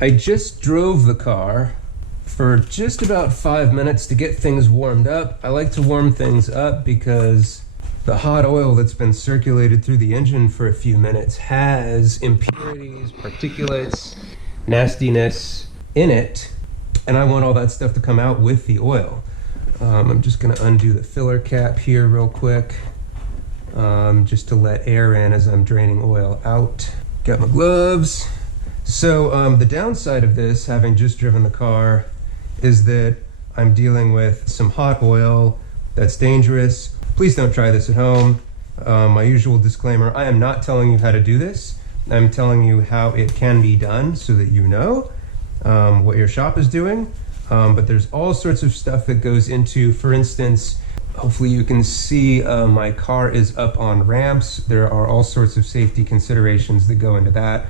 I just drove the car for just about 5 minutes to get things warmed up. I like to warm things up because the hot oil that's been circulated through the engine for a few minutes has impurities, particulates, nastiness in it, and I want all that stuff to come out with the oil. I'm just going to undo the filler cap here real quick, just to let air in as I'm draining oil out. Got my gloves. So the downside of this, having just driven the car, is that I'm dealing with some hot oil that's dangerous. Please don't try this at home. My usual disclaimer, I am not telling you how to do this. I'm telling you how it can be done so that you know what your shop is doing. But there's all sorts of stuff that goes into, for instance, hopefully you can see my car is up on ramps. There are all sorts of safety considerations that go into that.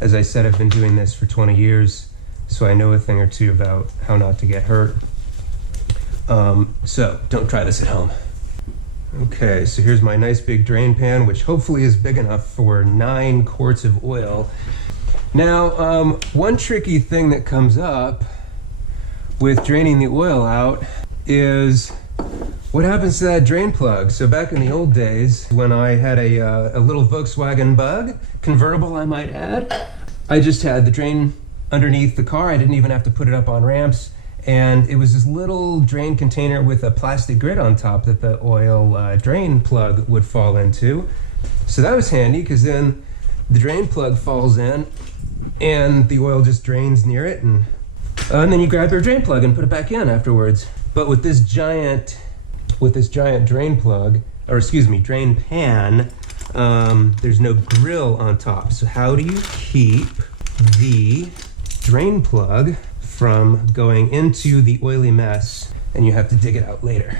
As I said, I've been doing this for 20 years. So I know a thing or two about how not to get hurt. So don't try this at home. Okay, so here's my nice big drain pan, which hopefully is big enough for 9 quarts of oil. Now, one tricky thing that comes up with draining the oil out is what happens to that drain plug. So back in the old days, when I had a little Volkswagen Bug, convertible I might add, I just had the drain underneath the car. I didn't even have to put it up on ramps. And it was this little drain container with a plastic grid on top that the oil drain plug would fall into. So that was handy because then the drain plug falls in and the oil just drains near it. And then you grab your drain plug and put it back in afterwards. But with this giant drain plug, or excuse me, drain pan, there's no grill on top. So how do you keep the drain plug from going into the oily mess and you have to dig it out later?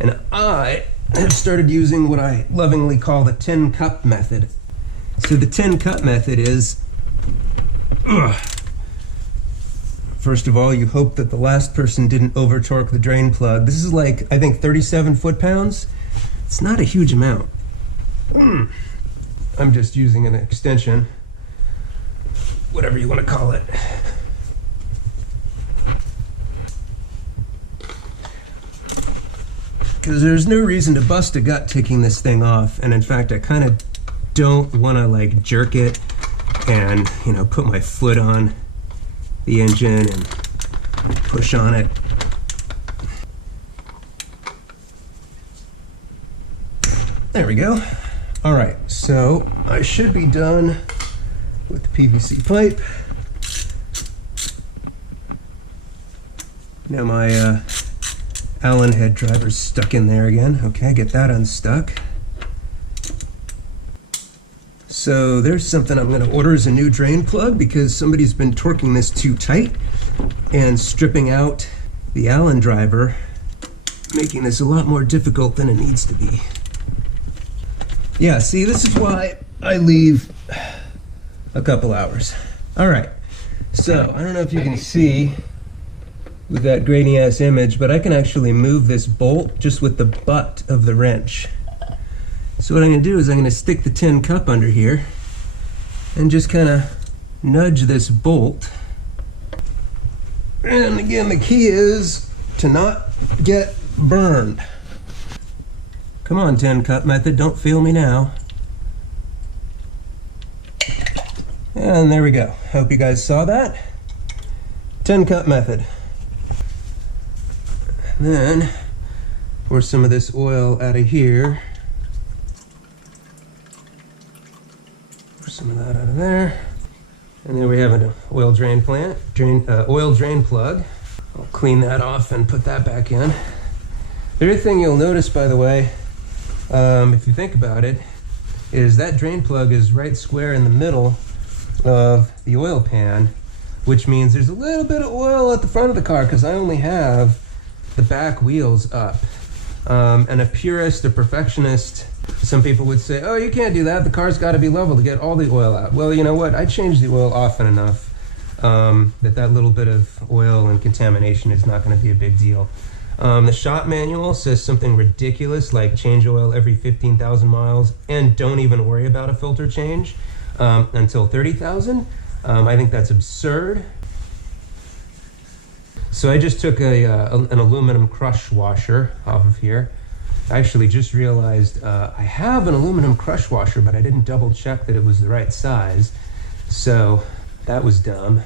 And I have started using what I lovingly call the tin cup method. So the tin cup method is, first of all, you hope that the last person didn't over torque the drain plug. This is like, I think 37 foot-pounds. It's not a huge amount. I'm just using an extension, whatever you want to call it. Because there's no reason to bust a gut taking this thing off. And in fact, I kind of don't want to like jerk it and, you know, put my foot on the engine and push on it. There we go. All right, so I should be done with the PVC pipe. Now my Allen head driver's stuck in there again. Okay, get that unstuck. So there's something I'm going to order as a new drain plug because somebody's been torquing this too tight and stripping out the Allen driver, making this a lot more difficult than it needs to be. Yeah, see, this is why I leave a couple hours. All right, so I don't know if you can see with that grainy ass image, but I can actually move this bolt just with the butt of the wrench. So what I'm gonna do is I'm gonna stick the tin cup under here and just kind of nudge this bolt. And again, the key is to not get burned. Come on, tin cup method, don't fail me now. And there we go. Hope you guys saw that. Tin cup method. And then pour some of this oil out of here. Pour some of that out of there. And there we have an oil drain oil drain plug. I'll clean that off and put that back in. The other thing you'll notice, by the way, if you think about it, is that drain plug is right square in the middle of the oil pan, which means there's a little bit of oil at the front of the car because I only have the back wheels up. And a purist, a perfectionist, some people would say, oh, you can't do that. The car's got to be level to get all the oil out. Well, you know what? I change the oil often enough that little bit of oil and contamination is not going to be a big deal. The shop manual says something ridiculous like change oil every 15,000 miles and don't even worry about a filter change until 30,000. I think that's absurd. So I just took an aluminum crush washer off of here. I actually just realized I have an aluminum crush washer, but I didn't double check that it was the right size. So that was dumb.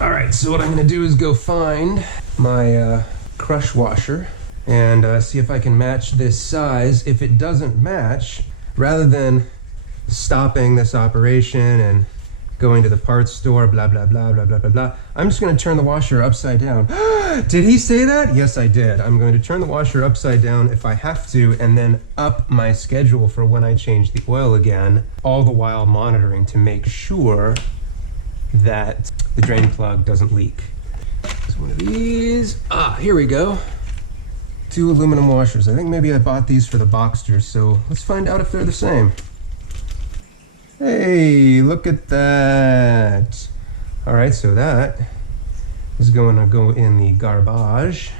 All right, so what I'm gonna do is go find my crush washer and see if I can match this size. If it doesn't match, rather than stopping this operation and going to the parts store, blah, blah, blah, blah, blah, blah, blah, I'm just gonna turn the washer upside down. Did he say that? Yes, I did. I'm going to turn the washer upside down if I have to, and then up my schedule for when I change the oil again, all the while monitoring to make sure that the drain plug doesn't leak. So one of these, here we go. 2 aluminum washers. I think maybe I bought these for the Boxsters, so let's find out if they're the same. Hey, look at that. All right, so that is going to go in the garbage.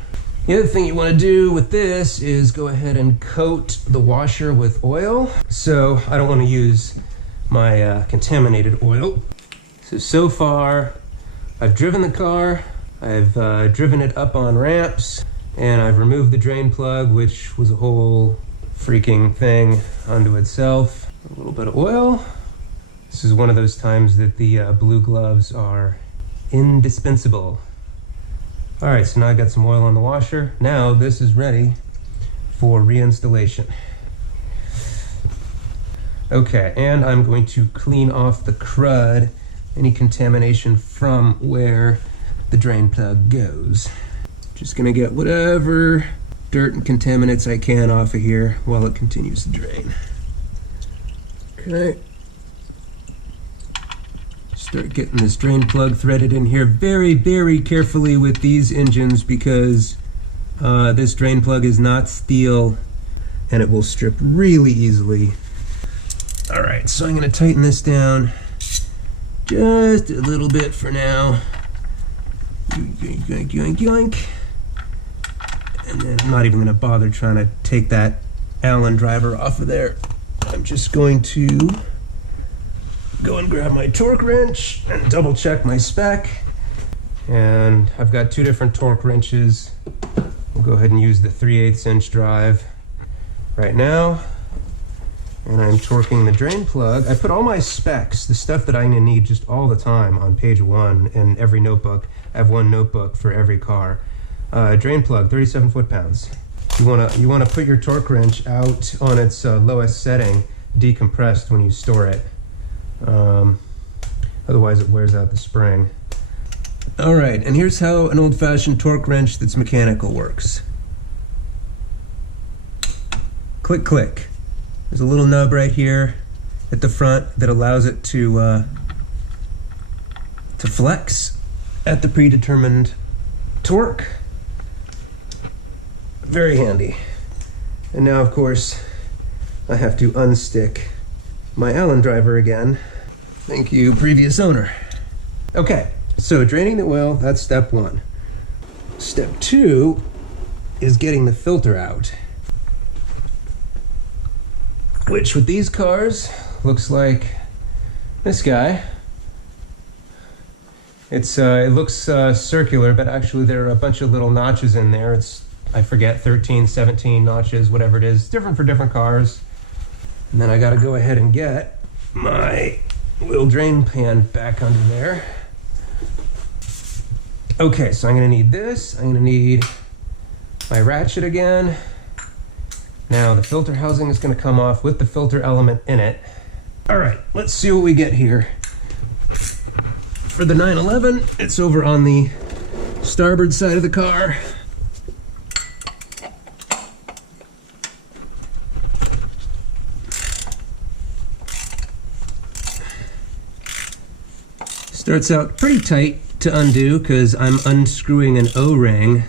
The other thing you want to do with this is go ahead and coat the washer with oil. So I don't want to use my contaminated oil. So far, I've driven the car, I've driven it up on ramps, and I've removed the drain plug, which was a whole freaking thing unto itself. A little bit of oil. This is one of those times that the blue gloves are indispensable. All right, so now I got some oil on the washer. Now this is ready for reinstallation. Okay, and I'm going to clean off the crud, any contamination from where the drain plug goes. Just gonna get whatever dirt and contaminants I can off of here while it continues to drain. Okay. Start getting this drain plug threaded in here very, very carefully with these engines because this drain plug is not steel and it will strip really easily. All right, so I'm gonna tighten this down just a little bit for now. Yoink, yoink, yoink, yoink. And then I'm not even gonna bother trying to take that Allen driver off of there. I'm just going to go and grab my torque wrench and double check my spec. And I've got 2 different torque wrenches. We'll go ahead and use the 3/8 inch drive right now. And I'm torquing the drain plug. I put all my specs, the stuff that I'm gonna need just all the time, on page 1 in every notebook. I have 1 notebook for every car. Drain plug, 37 foot-pounds. You wanna put your torque wrench out on its lowest setting, decompressed when you store it. Otherwise it wears out the spring. All right, and here's how an old-fashioned torque wrench that's mechanical works. Click, click. There's a little nub right here at the front that allows it to flex at the predetermined torque. Very handy. And now, of course, I have to unstick my Allen driver again. Thank you, previous owner. Okay, so draining the oil, that's step 1. Step 2 is getting the filter out, which with these cars looks like this guy. It looks circular, but actually there are a bunch of little notches in there. It's, I forget, 13, 17 notches, whatever it is. It's different for different cars. And then I gotta go ahead and get my little drain pan back under there. Okay, so I'm gonna need this. I'm gonna need my ratchet again. Now the filter housing is gonna come off with the filter element in it. All right, let's see what we get here. For the 911, it's over on the starboard side of the car. Starts out pretty tight to undo because I'm unscrewing an O-ring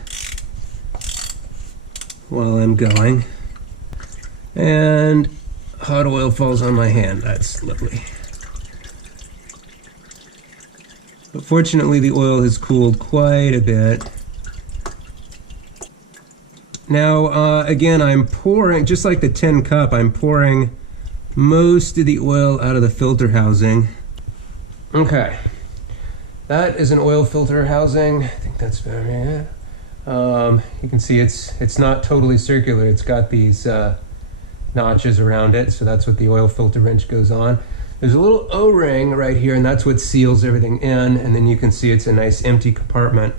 while I'm going. And hot oil falls on my hand. That's lovely. But fortunately, the oil has cooled quite a bit. Now, again, I'm pouring, just like the tin cup, I'm pouring most of the oil out of the filter housing. Okay. that is an oil filter housing. I think that's better, yeah. You can see it's not totally circular. It's got these notches around it, so that's what the oil filter wrench goes on. There's a little O-ring right here, and that's what seals everything in, and then you can see it's a nice empty compartment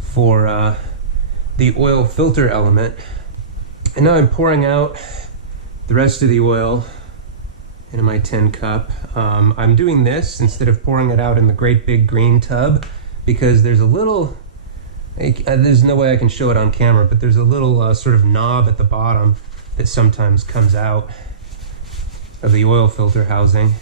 for the oil filter element. And now I'm pouring out the rest of the oil into my tin cup. I'm doing this instead of pouring it out in the great big green tub because there's a little, there's no way I can show it on camera, but there's a little sort of knob at the bottom that sometimes comes out of the oil filter housing.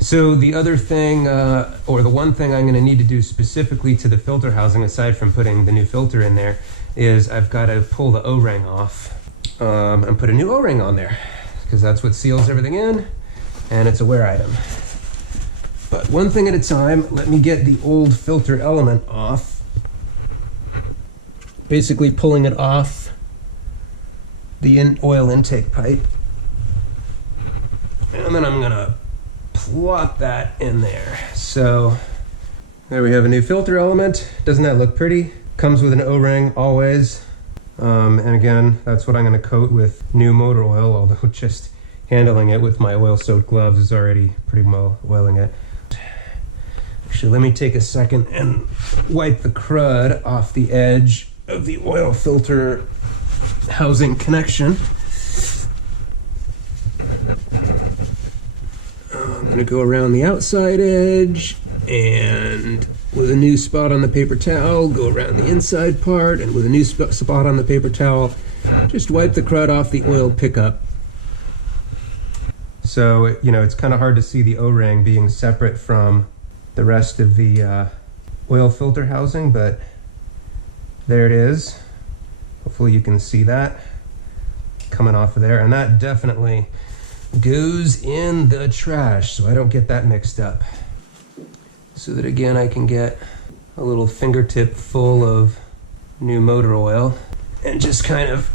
So the other thing, or the one thing I'm going to need to do specifically to the filter housing, aside from putting the new filter in there, is I've got to pull the O-ring off and put a new O-ring on there, because that's what seals everything in, and it's a wear item. But one thing at a time, let me get the old filter element off. Basically pulling it off the oil intake pipe. And then I'm gonna plop that in there. So there we have a new filter element. Doesn't that look pretty? Comes with an O-ring always. And again, that's what I'm gonna coat with new motor oil, although just handling it with my oil-soaked gloves is already pretty well oiling it. Actually, let me take a second and wipe the crud off the edge of the oil filter housing connection. I'm going to go around the outside edge, and with a new spot on the paper towel, go around the inside part, and with a new spot on the paper towel, just wipe the crud off the oil pickup. So, you know, it's kind of hard to see the O-ring being separate from the rest of the oil filter housing, but there it is. Hopefully you can see that coming off of there, and that definitely goes in the trash so I don't get that mixed up. So that again I can get a little fingertip full of new motor oil and just kind of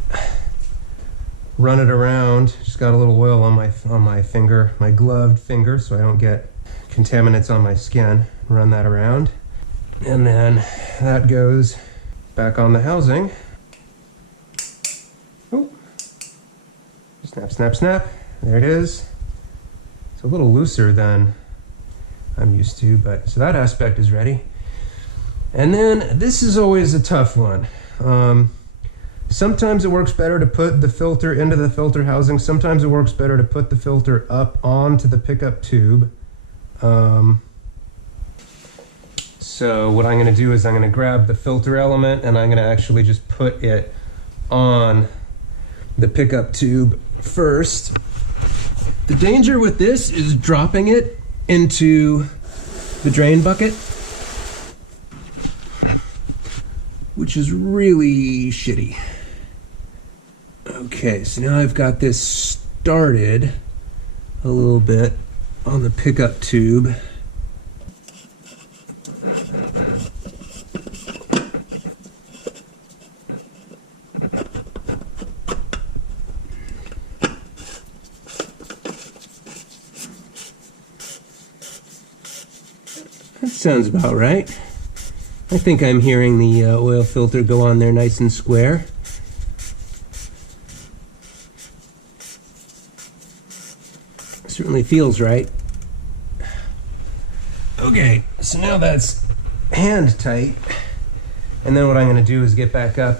run it around. Just got a little oil on my finger, my gloved finger, so I don't get contaminants on my skin. Run that around, and then that goes back on the housing. Oh, snap, snap, snap. There it is. It's a little looser than I'm used to, but so that aspect is ready. And then this is always a tough one. Sometimes it works better to put the filter into the filter housing. Sometimes it works better to put the filter up onto the pickup tube. So what I'm going to do is I'm going to grab the filter element and I'm going to actually just put it on the pickup tube first. The danger with this is dropping it into the drain bucket, which is really shitty. Okay, so now I've got this started a little bit on the pickup tube. That sounds about right. I think I'm hearing the oil filter go on there nice and square. Certainly feels right. Okay, so now that's hand tight. And then what I'm going to do is get back up,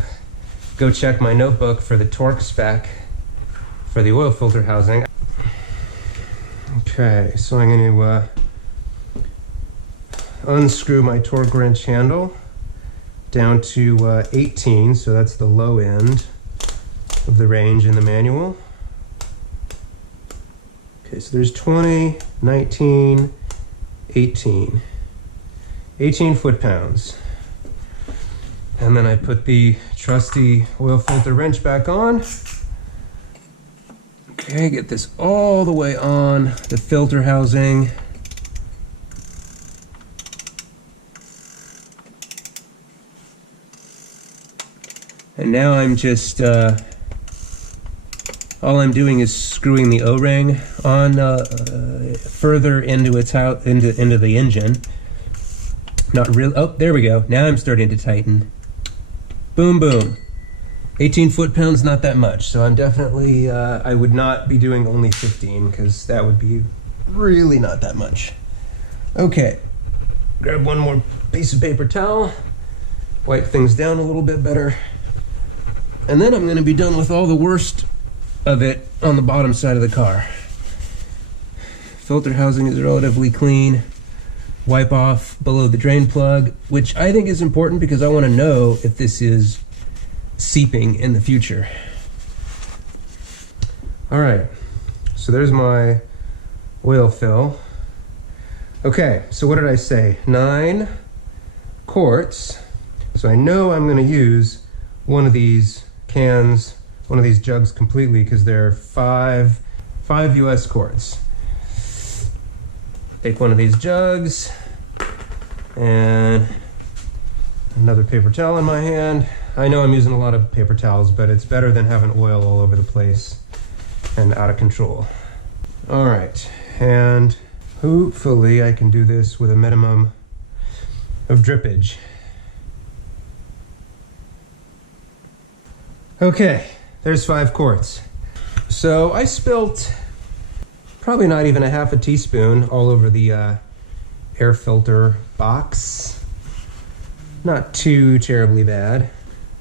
go check my notebook for the torque spec for the oil filter housing. Okay, so I'm going to unscrew my torque wrench handle down to 18, so that's the low end of the range in the manual. Okay, so there's 20, 19, 18. 18 foot-pounds. And then I put the trusty oil filter wrench back on. Okay, get this all the way on the filter housing. And now I'm just, all I'm doing is screwing the O-ring on further into the engine. Not really. Oh, there we go. Now I'm starting to tighten. Boom, boom. 18 foot-pounds, not that much. So I'm definitely, I would not be doing only 15 because that would be really not that much. Okay, grab one more piece of paper towel, wipe things down a little bit better, and then I'm going to be done with all the worst of it on the bottom side of the car. Filter housing is relatively clean. Wipe off below the drain plug, which I think is important because I want to know if this is seeping in the future. All right, so there's my oil fill. Okay, so what did I say? 9 quarts. So I know I'm going to use one of these cans, one of these jugs completely because they're 5 US quarts. Take one of these jugs and another paper towel in my hand. I know I'm using a lot of paper towels, but it's better than having oil all over the place and out of control. All right, and hopefully I can do this with a minimum of drippage. Okay, there's 5 quarts. So I spilt probably not even a half a teaspoon all over the air filter box. Not too terribly bad.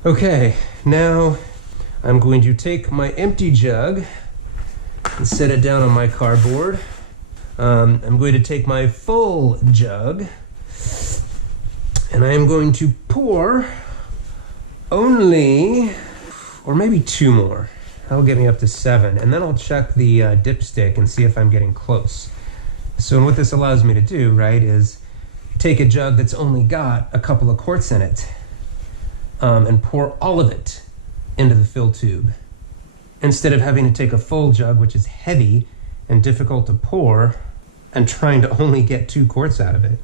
Okay, now I'm going to take my empty jug and set it down on my cardboard. I'm going to take my full jug and I am going to pour only, or maybe 2 more. That'll get me up to 7, and then I'll check the dipstick and see if I'm getting close. So what this allows me to do, right, is take a jug that's only got a couple of quarts in it and pour all of it into the fill tube. Instead of having to take a full jug, which is heavy and difficult to pour, and trying to only get 2 quarts out of it.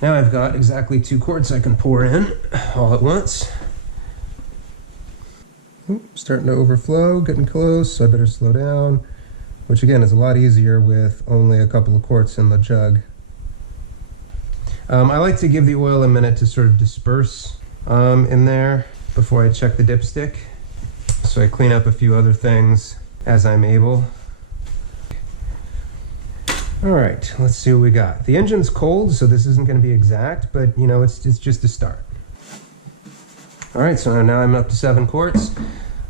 Now I've got exactly 2 quarts I can pour in all at once. Starting to overflow, getting close, so I better slow down, which again is a lot easier with only a couple of quarts in the jug. I like to give the oil a minute to sort of disperse in there before I check the dipstick. So I clean up a few other things as I'm able. All right, let's see what we got. The engine's cold, so this isn't going to be exact, but you know, it's just a start. All right, so now I'm up to 7 quarts.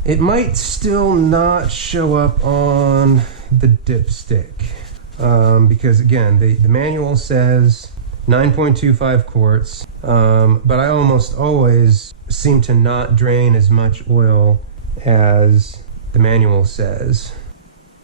It might still not show up on the dipstick because again, the manual says 9.25 quarts, but I almost always seem to not drain as much oil as the manual says.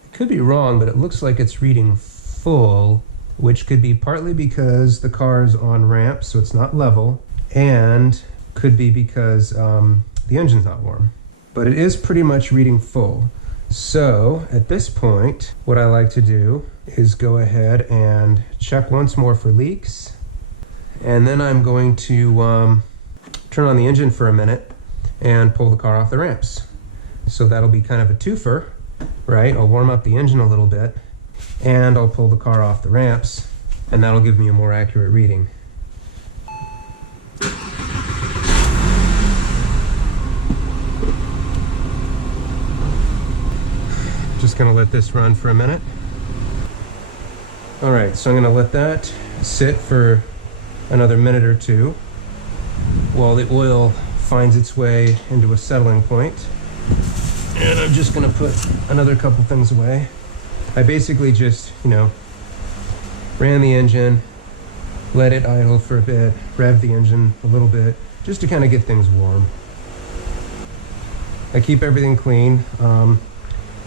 It could be wrong, but it looks like it's reading full, which could be partly because the car is on ramp, so it's not level, and could be because the engine's not warm. But it is pretty much reading full. So at this point, what I like to do is go ahead and check once more for leaks. And then I'm going to turn on the engine for a minute and pull the car off the ramps. So that'll be kind of a twofer, right? I'll warm up the engine a little bit and I'll pull the car off the ramps, and that'll give me a more accurate reading. Just gonna let this run for a minute. All right, so I'm gonna let that sit for another minute or two while the oil finds its way into a settling point. And I'm just gonna put another couple things away. I basically just, ran the engine, let it idle for a bit, rev the engine a little bit, just to kind of get things warm. I keep everything clean.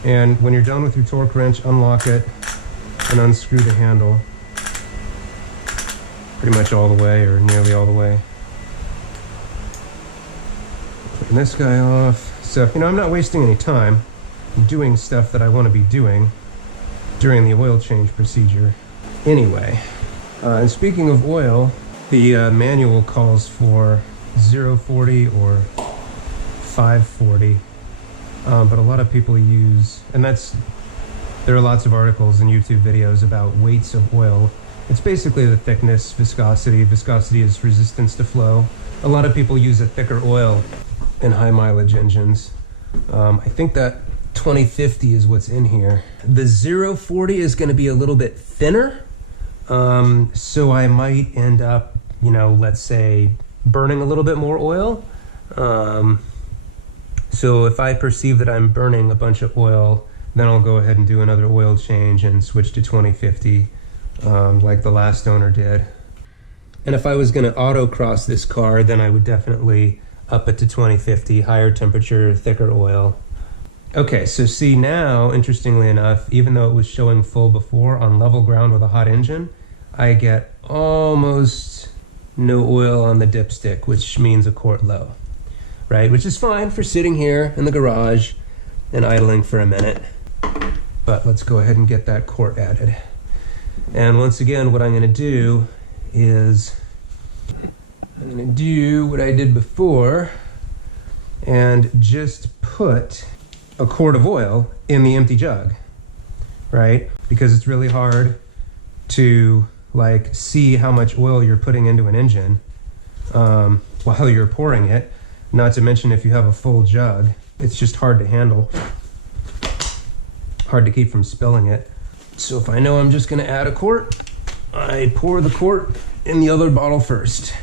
And when you're done with your torque wrench, unlock it and unscrew the handle pretty much all the way, or nearly all the way. Putting this guy off. So, I'm not wasting any time. I'm doing stuff that I want to be doing during the oil change procedure anyway. And speaking of oil, the manual calls for 040 or 540. But a lot of people use, and there are lots of articles and YouTube videos about weights of oil It's basically the thickness, viscosity. Viscosity is resistance to flow. A lot of people use a thicker oil in high mileage engines. I think that 2050 is what's in here. The 040 is going to be a little bit thinner. So I might end up, you know, let's say burning a little bit more oil. So if I perceive that I'm burning a bunch of oil, then I'll go ahead and do another oil change and switch to 2050, like the last owner did. And if I was going to autocross this car, then I would definitely up it to 2050, higher temperature, thicker oil. Okay, so see now, interestingly enough, even though it was showing full before on level ground with a hot engine, I get almost no oil on the dipstick, which means a quart low, right? Which is fine for sitting here in the garage and idling for a minute. But let's go ahead and get that quart added. And once again, what I'm going to do is I'm going to do what I did before and just put a quart of oil in the empty jug, right? Because it's really hard to like see how much oil you're putting into an engine while you're pouring it. Not to mention if you have a full jug, it's just hard to handle. Hard to keep from spilling it. So if I know I'm just gonna add a quart, I pour the quart in the other bottle first.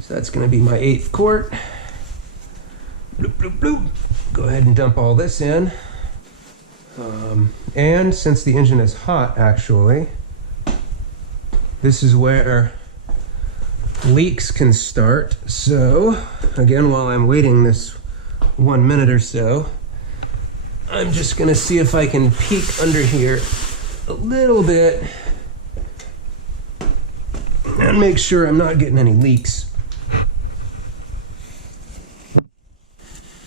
So that's gonna be my 8th quart. Bloop, bloop, bloop. Go ahead and dump all this in. And since the engine is hot, actually, this is where leaks can start. So again, while I'm waiting this 1 minute or so, I'm just gonna see if I can peek under here a little bit and make sure I'm not getting any leaks.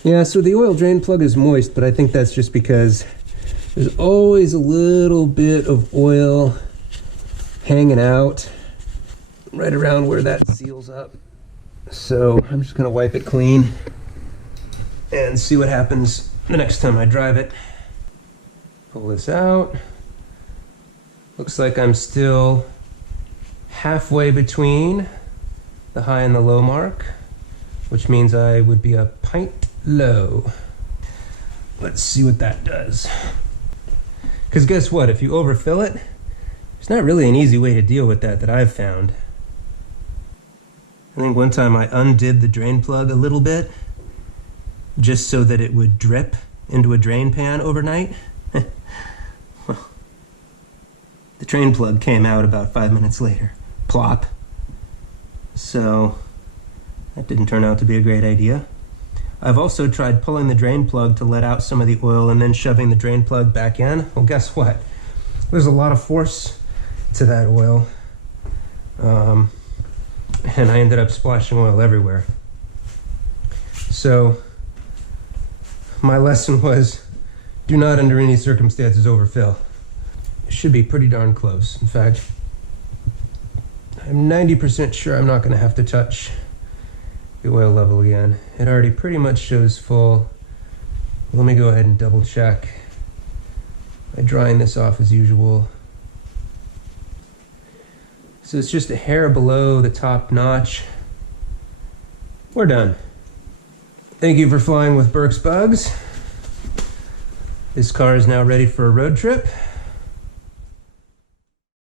Yeah, so the oil drain plug is moist, but I think that's just because there's always a little bit of oil hanging out right around where that seals up. So I'm just gonna wipe it clean and see what happens the next time I drive it. Pull this out. Looks like I'm still halfway between the high and the low mark, which means I would be a pint low. Let's see what that does. Because guess what? If you overfill it, there's not really an easy way to deal with that I've found. I think one time I undid the drain plug a little bit just so that it would drip into a drain pan overnight. Well, the drain plug came out about 5 minutes later. Plop. So that didn't turn out to be a great idea. I've also tried pulling the drain plug to let out some of the oil and then shoving the drain plug back in. Well, guess what? There's a lot of force to that oil. And I ended up splashing oil everywhere. So my lesson was, do not under any circumstances overfill. It should be pretty darn close. In fact, I'm 90% sure I'm not going to have to touch the oil level again. It already pretty much shows full. Let me go ahead and double check by drying this off as usual. So it's just a hair below the top notch. We're done. Thank you for flying with Burke's Bugs. This car is now ready for a road trip.